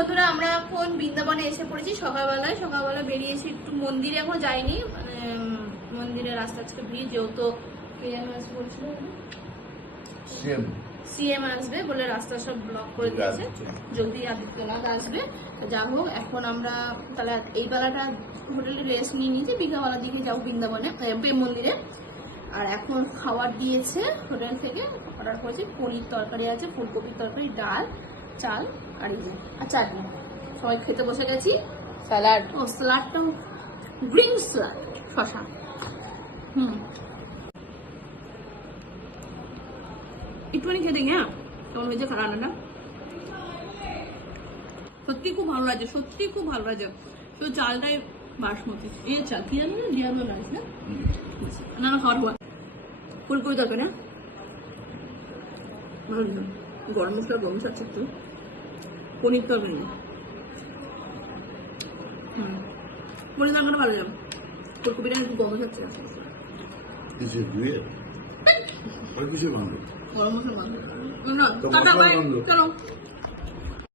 বন্ধুরা আমরা এখন বৃন্দাবনে এসে পড়েছি সকালবেলা বেরিয়েছি একটু মন্দিরে, এখন যাইনি, মানে মন্দিরের রাস্তা আজকে ভিড়, যেহেতু কে যেন আসবে বলছিল, সিএম আসবে বলে রাস্তা সব ব্লক করে দিয়েছে, যোগী আদিত্যনাথ আসবে। যা হোক, এখন আমরা তাহলে এই বেলাটা হোটেলে রেস্ট নিয়ে নিয়েছি, বিকালবেলার দিকে যাবো বৃন্দাবনে প্রেম মন্দিরে। আর এখন খাবার দিয়েছে হোটেল থেকে, অর্ডার করেছি, পনির তরকারি আছে, ফুলকপির তরকারি, ডাল, চাল আর এই যে আর চাটনি। সবাই খেতে বসে গেছি। স্যালাড, ও স্যালাডটাও গ্রিন স্যালাড, শশা। একটুখানি খেতে হ্যাঁ, কেমন হয়েছে রান্নাটা? সত্যি খুব ভালো লাগছে, সত্যি খুব ভালো লাগছে। তো চালটাই বাসমতি, এই চাল কি জানি না, ডিয়ানো রাইস না, না খাওয়ার পর ফুলকপি তরকারি না, ভালো লাগছে। গরম মশলা গরম ছাড়ছে একটু, পনির তরকারি পনির তরকারি ভালো লাগে, ফুলকপিটা একটু গরম ছাড়ছে, গরম মশলা ভালো না। চলো।